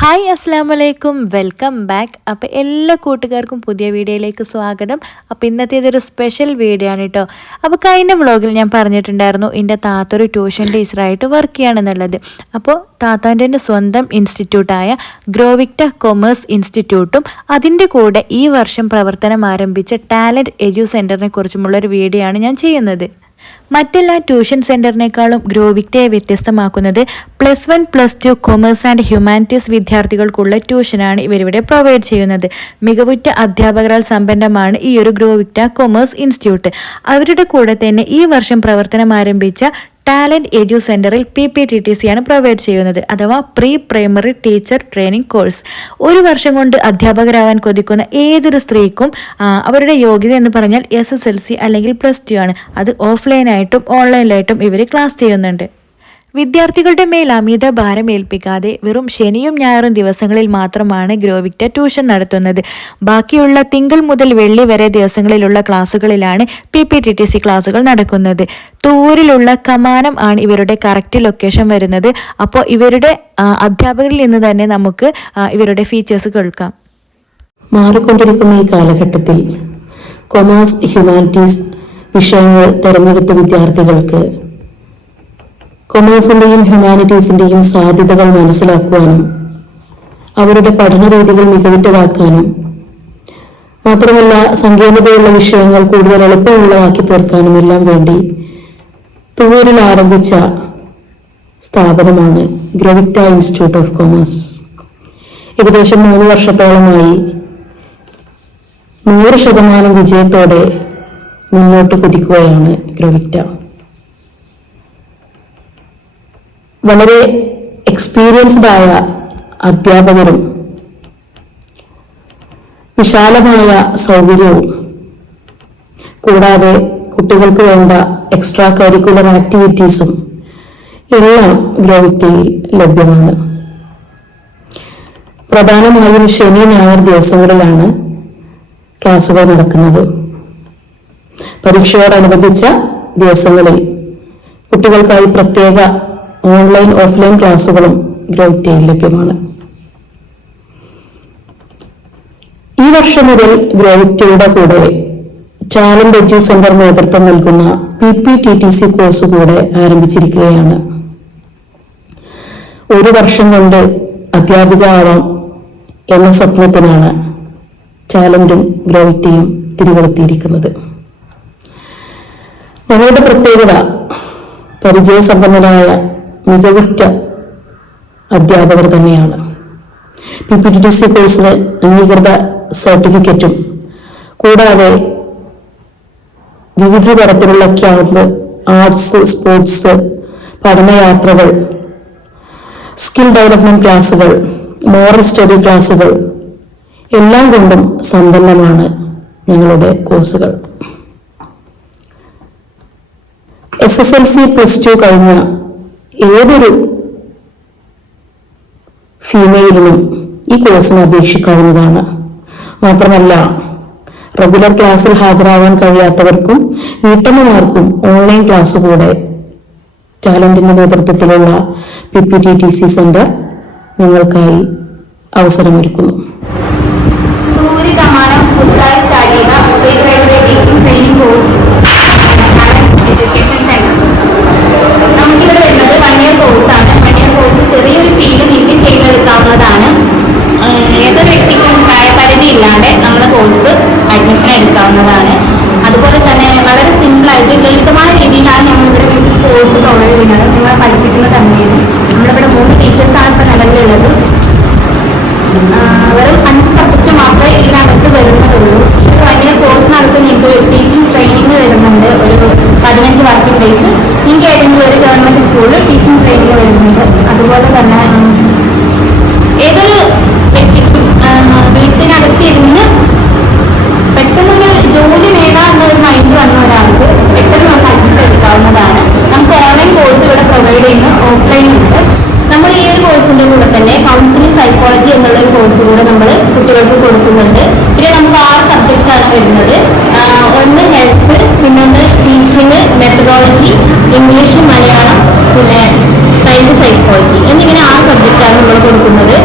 Hi അസ്സാം വലൈക്കും, welcome back. അപ്പോൾ എല്ലാ കൂട്ടുകാർക്കും പുതിയ വീഡിയോയിലേക്ക് സ്വാഗതം. അപ്പോൾ ഇന്നത്തേതൊരു സ്പെഷ്യൽ വീഡിയോ ആണ് കേട്ടോ. അപ്പോൾ കഴിഞ്ഞ വ്ളോഗിൽ ഞാൻ പറഞ്ഞിട്ടുണ്ടായിരുന്നു എൻ്റെ താത്തൊരു ട്യൂഷൻ ടീച്ചറായിട്ട് വർക്ക് ചെയ്യുകയാണെന്നുള്ളത്. അപ്പോൾ താത്താൻ്റെ സ്വന്തം ഇൻസ്റ്റിറ്റ്യൂട്ടായ ഗ്രോവിക്ട കൊമേഴ്സ് ഇൻസ്റ്റിറ്റ്യൂട്ടും അതിൻ്റെ കൂടെ ഈ വർഷം പ്രവർത്തനം ആരംഭിച്ച ടാലൻറ്റ് എഡ്യൂ സെൻറ്ററിനെ കുറിച്ചുമുള്ളൊരു വീഡിയോ ആണ് ഞാൻ ചെയ്യുന്നത്. മറ്റെല്ലാ ട്യൂഷൻ സെൻറ്ററിനേക്കാളും ഗ്രോവിക്ടയെ വ്യത്യസ്തമാക്കുന്നത് +1, +2 കൊമേഴ്സ് ആൻഡ് ഹ്യൂമാനിറ്റീസ് വിദ്യാർത്ഥികൾക്കുള്ള ട്യൂഷനാണ് ഇവരിവിടെ പ്രൊവൈഡ് ചെയ്യുന്നത്. മികവുറ്റ അധ്യാപകരാൽ സമ്പന്നമാണ് ഈ ഒരു ഗ്രോവിക്ട കൊമേഴ്സ് ഇൻസ്റ്റിറ്റ്യൂട്ട്. അവരുടെ കൂടെ തന്നെ ഈ വർഷം പ്രവർത്തനം ആരംഭിച്ച ടാലൻറ്റ് എഡ്യൂ സെൻറ്ററിൽ PPTTC ആണ് പ്രൊവൈഡ് ചെയ്യുന്നത്, അഥവാ pre primary teacher training course. ഒരു വർഷം കൊണ്ട് അധ്യാപകരാകാൻ കൊതിക്കുന്ന ഏതൊരു സ്ത്രീക്കും അവരുടെ യോഗ്യത എന്ന് പറഞ്ഞാൽ SSLC അല്ലെങ്കിൽ +2 ആണ്. അത് ഓഫ്ലൈനായിട്ടും ഓൺലൈനിലായിട്ടും ഇവർ ക്ലാസ് ചെയ്യുന്നുണ്ട്. വിദ്യാർത്ഥികളുടെ മേൽ അമിത ഭാരം ഏൽപ്പിക്കാതെ വെറും ശനിയും ഞായറും ദിവസങ്ങളിൽ മാത്രമാണ് ഗ്രോവിക്ട ട്യൂഷൻ നടത്തുന്നത്. ബാക്കിയുള്ള തിങ്കൾ മുതൽ വെള്ളി വരെ ദിവസങ്ങളിലുള്ള ക്ലാസ്സുകളിലാണ് PPTTC ക്ലാസ്സുകൾ നടക്കുന്നത്. തൂരിലുള്ള കമാനം ആണ് ഇവരുടെ കറക്റ്റ് ലൊക്കേഷൻ വരുന്നത്. അപ്പോൾ ഇവരുടെ അധ്യാപകരിൽ നിന്ന് തന്നെ നമുക്ക് ഇവരുടെ ഫീച്ചേഴ്സ് കേൾക്കാം. മാറിക്കൊണ്ടിരിക്കുന്ന ഈ കാലഘട്ടത്തിൽ കൊമേഴ്സ്, ഹ്യൂമാനിറ്റീസ് വിഷയങ്ങൾ തിരഞ്ഞെടുത്ത വിദ്യാർത്ഥികൾക്ക് കൊമേഴ്സിന്റെയും ഹ്യൂമാനിറ്റീസിന്റെയും സാധ്യതകൾ മനസ്സിലാക്കുവാനും അവരുടെ പഠന രീതികൾ മികവുറ്റതാക്കാനും മാത്രമല്ല സങ്കീർണതയുള്ള വിഷയങ്ങൾ കൂടുതൽ എളുപ്പമുള്ളതാക്കി തീർക്കാനും എല്ലാം വേണ്ടി തുവൂരിൽ ആരംഭിച്ച സ്ഥാപനമാണ് ഗ്രോവിക്ട ഇൻസ്റ്റിറ്റ്യൂട്ട് ഓഫ് കൊമേഴ്സ്. ഏകദേശം 3 വർഷത്തോളമായി 100% വിജയത്തോടെ മുന്നോട്ട് കുതിക്കുകയാണ് ഗ്രോവിക്ട. വളരെ എക്സ്പീരിയൻസ്ഡ് ആയ അധ്യാപകരും വിശാലമായ സൗകര്യവും കൂടാതെ കുട്ടികൾക്ക് വേണ്ട എക്സ്ട്രാ കരിക്കുലർ ആക്ടിവിറ്റീസും എല്ലാം ഗ്രോവിക്ടയിൽ ലഭ്യമാണ്. പ്രധാനമായും ശനി ഞായർ ദിവസങ്ങളിലാണ് ക്ലാസുകൾ നടക്കുന്നത്. പരീക്ഷയോടനുബന്ധിച്ച ദിവസങ്ങളിൽ കുട്ടികൾക്കായി പ്രത്യേക ഓൺലൈൻ ഓഫ്ലൈൻ ക്ലാസുകളും ഗ്രോവിക്ടയിൽ ലഭ്യമാണ്. ഈ വർഷം മുതൽ ഗ്രോവിക്ടയുടെ കൂടെ ടാലന്റ് എഡ്യൂ സെന്റർ നേതൃത്വം നൽകുന്ന PPTTC കോഴ്സ് കൂടെ ആരംഭിച്ചിരിക്കുകയാണ്. ഒരു വർഷം കൊണ്ട് അധ്യാപിക ആവാം എന്ന സ്വപ്നത്തിനാണ് ടാലന്റും ഗ്രോവിക്ടയും തിരികൊളുത്തിയിരിക്കുന്നത്. ഞങ്ങളുടെ പ്രത്യേകത പരിചയസമ്പന്നരായ മികവുറ്റ അധ്യാപകർ തന്നെയാണ്. PPTTC കോഴ്സിന് അംഗീകൃത സർട്ടിഫിക്കറ്റും കൂടാതെ വിവിധ തരത്തിലുള്ള ക്യാമ്പ്, ആർട്സ്, സ്പോർട്സ്, പഠനയാത്രകൾ, സ്കിൽ ഡെവലപ്മെന്റ് ക്ലാസുകൾ, മോറൽ സ്റ്റഡി ക്ലാസുകൾ എല്ലാം കൊണ്ടും സമ്പന്നമാണ് ഞങ്ങളുടെ കോഴ്സുകൾ. SSLC +2 കഴിഞ്ഞ ഏതൊരു ഫീമെയിലിനും ഈ കോഴ്സിന് അപേക്ഷിക്കാവുന്നതാണ്. മാത്രമല്ല റെഗുലർ ക്ലാസ്സിൽ ഹാജരാകാൻ കഴിയാത്തവർക്കും വീട്ടമ്മമാർക്കും ഓൺലൈൻ ക്ലാസ് കൂടെ ടാലന്റിന്റെ നേതൃത്വത്തിലുള്ള PPTTC സെന്റർ നിങ്ങൾക്കായി അവസരമൊരുക്കുന്നു. പുതുതായി സ്റ്റാർട്ട് ചെയ്ത pre primary teaching training course education centre. നമുക്കിവിടെ വരുന്നത് 1 ഇയർ കോഴ്സാണ്. 1 ഇയർ കോഴ്സ് ചെറിയൊരു ഫീല് നിങ്ങൾക്ക് ചെയ്തെടുക്കാവുന്നതാണ്. ഏതൊരു വ്യക്തിക്കും പ്രായപരിധി ഇല്ലാണ്ട് നമ്മുടെ കോഴ്സ് അഡ്മിഷൻ എടുക്കാവുന്നതാണ്. അതുപോലെ തന്നെ വളരെ സിമ്പിളായിട്ട് ലളിതമായ രീതിയിലാണ് നമ്മളിവിടെ കോഴ്സ് പ്രൊവൈഡ് ചെയ്യുന്നത്. നിങ്ങളെ പഠിപ്പിക്കുന്നത് തന്നെയാണ്. നമ്മളിവിടെ 3 ടീച്ചേഴ്സാണ് ഇപ്പോൾ നിലവിലുള്ളത്. വെറും 5 സബ്ജക്റ്റ് മാത്രമേ ഇതിനകത്ത് വരുന്നതുള്ളൂ. ഈ 1 ഇയർ കോഴ്സിനകത്ത് നിങ്ങൾക്ക് ടീച്ചിങ് ട്രെയിനിങ് വരുന്നുണ്ട്. ഒരു 15 വർക്കിംഗ് ഡേയ്സ് നിങ്ങൾക്ക് ഏതെങ്കിലും ഒരു ഗവൺമെന്റ് സ്കൂളിൽ ടീച്ചിങ് ട്രെയിനിങ് വരുന്നുണ്ട്. അതുപോലെ തന്നെ ഏതൊരു വ്യക്തിക്കും വീട്ടിനകത്തിരുന്ന് പെട്ടെന്നൊരു ജോലി നേടാമെന്നൊരു മൈൻഡ് വന്ന ഒരാൾക്ക് പെട്ടെന്ന് നമുക്ക് അഡ്മിഷൻ എടുക്കാവുന്നതാണ്. നമുക്ക് ഓൺലൈൻ കോഴ്സ് ഇവിടെ പ്രൊവൈഡ് ചെയ്യുന്ന ഓഫ്ലൈൻ ഉണ്ട്. നമ്മൾ ഈ ഒരു കോഴ്സിന്റെ കൂടെ തന്നെ കൗൺസിലിംഗ് സൈക്കോളജി എന്നുള്ള ഒരു കോഴ്സ് കൂടെ നമ്മൾ കുട്ടികൾക്ക് കൊടുക്കുന്നുണ്ട്. പിന്നെ നമുക്ക് 6 സബ്ജക്ട്സ് ആണ് വരുന്നത്. ഒന്ന് ഹെൽത്ത്, പിന്നെ ഒന്ന് ടീച്ചിങ്, മെത്തഡോളജി, ഇംഗ്ലീഷ്, മലയാളം, പിന്നെ ചൈൽഡ് സൈക്കോളജി എന്നിങ്ങനെ 6 സബ്ജക്റ്റാണ് നമ്മൾ കൊടുക്കുന്നത്.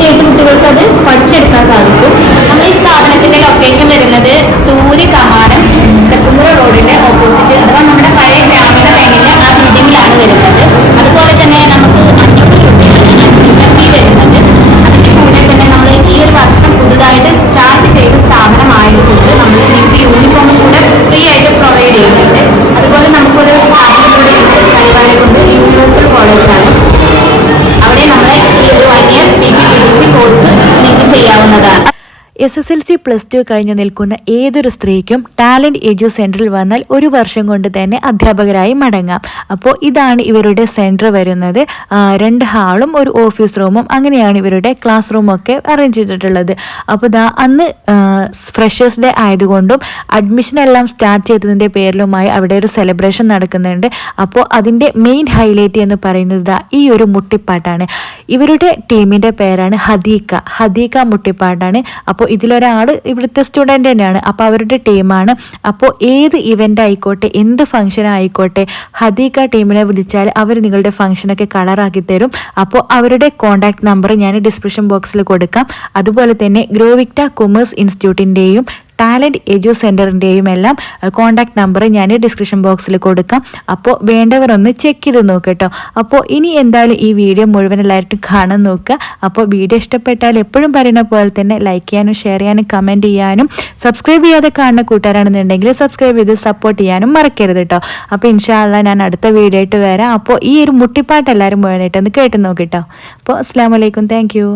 ഈസി ആയിട്ട് കുട്ടികൾക്ക് അത് പഠിച്ചെടുക്കാൻ സാധിക്കും. നമ്മൾ ഈ സ്ഥാപനത്തിന്റെ ലൊക്കേഷൻ വരുന്നത് തൂര് കമാനം തെക്കുമുറ റോഡിന്റെ ഓപ്പോസിറ്റ്, അഥവാ നമ്മുടെ പഴയ ഗ്രാമീണ ബാങ്കിന്റെ ആ ബിൽഡിങ്ങിലാണ് വരുന്നത്. അതുപോലെ തന്നെ നമുക്ക് 500 രൂപയാണ് അഡ്മിഷൻ ഫീ വരുന്നത്. അതിന്റെ കൂടെ തന്നെ നമ്മൾ ഈ ഒരു വർഷം പുതുതായിട്ട് സ്റ്റാർട്ട് ചെയ്ത സ്ഥാപനമായതുകൊണ്ട് നമ്മൾ നിങ്ങൾക്ക് യൂണിഫോമും കൂടെ ഫ്രീ ആയിട്ട് പ്രൊവൈഡ് ചെയ്യുന്നുണ്ട്. അതുപോലെ നമുക്കൊരു സ്ഥാപനം കൂടെ ഉണ്ട് കൊണ്ട് യൂണിവേഴ്സൽ കോളേജാണ്. അവിടെ നമ്മളെ ഈ ഒരു 1 ഇയർ PPTDC കോഴ്സ് നിങ്ങൾക്ക് ചെയ്യാവുന്നതാണ്. SSLC +2 കഴിഞ്ഞു നിൽക്കുന്ന ഏതൊരു സ്ത്രീക്കും ടാലന്റ് എഡ്യു സെന്ററിൽ വന്നാൽ 1 വർഷം കൊണ്ട് തന്നെ അധ്യാപകരായി മടങ്ങാം. അപ്പോൾ ഇതാണ് ഇവരുടെ സെന്റർ വരുന്നത്. 2 ഹാളും ഒരു ഓഫീസ് റൂമും അങ്ങനെയാണ് ഇവരുടെ ക്ലാസ് റൂമൊക്കെ അറേഞ്ച് ചെയ്തിട്ടുള്ളത്. അപ്പോൾ അന്ന് ഫ്രഷേഴ്സ് ഡേ ആയതുകൊണ്ടും അഡ്മിഷൻ എല്ലാം സ്റ്റാർട്ട് ചെയ്തതിൻ്റെ പേരിലുമായി അവിടെ ഒരു സെലിബ്രേഷൻ നടക്കുന്നുണ്ട്. അപ്പോൾ അതിൻ്റെ മെയിൻ ഹൈലൈറ്റ് എന്ന് പറയുന്നത് ഈ ഒരു മുട്ടിപ്പാട്ടാണ്. ഇവരുടെ ടീമിൻ്റെ പേരാണ് ഹദീക്ക മുട്ടിപ്പാട്ടാണ്. അപ്പോൾ ഇതിലൊരാൾ ഇവിടുത്തെ സ്റ്റുഡൻ്റ് തന്നെയാണ്. അപ്പോൾ അവരുടെ ടീമാണ്. അപ്പോൾ ഏത് ഇവൻ്റ് ആയിക്കോട്ടെ, എന്ത് ഫംഗ്ഷൻ ആയിക്കോട്ടെ, ഹദീക്ക ടീമിനെ വിളിച്ചാൽ അവർ നിങ്ങളുടെ ഫംഗ്ഷനൊക്കെ കളറാക്കി തരും. അപ്പോൾ അവരുടെ കോൺടാക്ട് നമ്പർ ഞാൻ ഡിസ്ക്രിപ്ഷൻ ബോക്സിൽ കൊടുക്കാം. അതുപോലെ തന്നെ ഗ്രോവിക്ട കൊമേഴ്സ് ഇൻസ്റ്റിറ്റ്യൂട്ടിൻ്റെയും ടാലന്റ് എഡ്യു സെൻറ്ററിൻ്റെയും എല്ലാം കോൺടാക്ട് നമ്പർ ഞാൻ ഡിസ്ക്രിപ്ഷൻ ബോക്സിൽ കൊടുക്കാം. അപ്പോൾ വേണ്ടവർ ഒന്ന് ചെക്ക് ചെയ്ത് നോക്കട്ടോ. അപ്പോൾ ഇനി എന്തായാലും ഈ വീഡിയോ മുഴുവൻ എല്ലാവരും കാണാൻ നോക്കുക. അപ്പോൾ വീഡിയോ ഇഷ്ടപ്പെട്ടാൽ എപ്പോഴും പറയുന്ന പോലെ തന്നെ ലൈക്ക് ചെയ്യാനും ഷെയർ ചെയ്യാനും കമൻറ്റ് ചെയ്യാനും സബ്സ്ക്രൈബ് ചെയ്യാതെ കാണുന്ന കൂട്ടുകാരാണെന്നുണ്ടെങ്കിൽ സബ്സ്ക്രൈബ് ചെയ്ത് സപ്പോർട്ട് ചെയ്യാനും മറക്കരുത് കേട്ടോ. അപ്പോൾ ഇൻഷാ അല്ലാഹ് ഞാൻ അടുത്ത വീഡിയോ ആയിട്ട് വരാം. അപ്പോൾ ഈ ഒരു മുട്ടിപ്പാട്ട് എല്ലാവരും മുഴുവനായിട്ട് ഒന്ന് കേട്ട് നോക്കിട്ടോ. അപ്പോൾ അസ്സലാമു അലൈക്കും, താങ്ക് യു.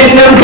இன்னும்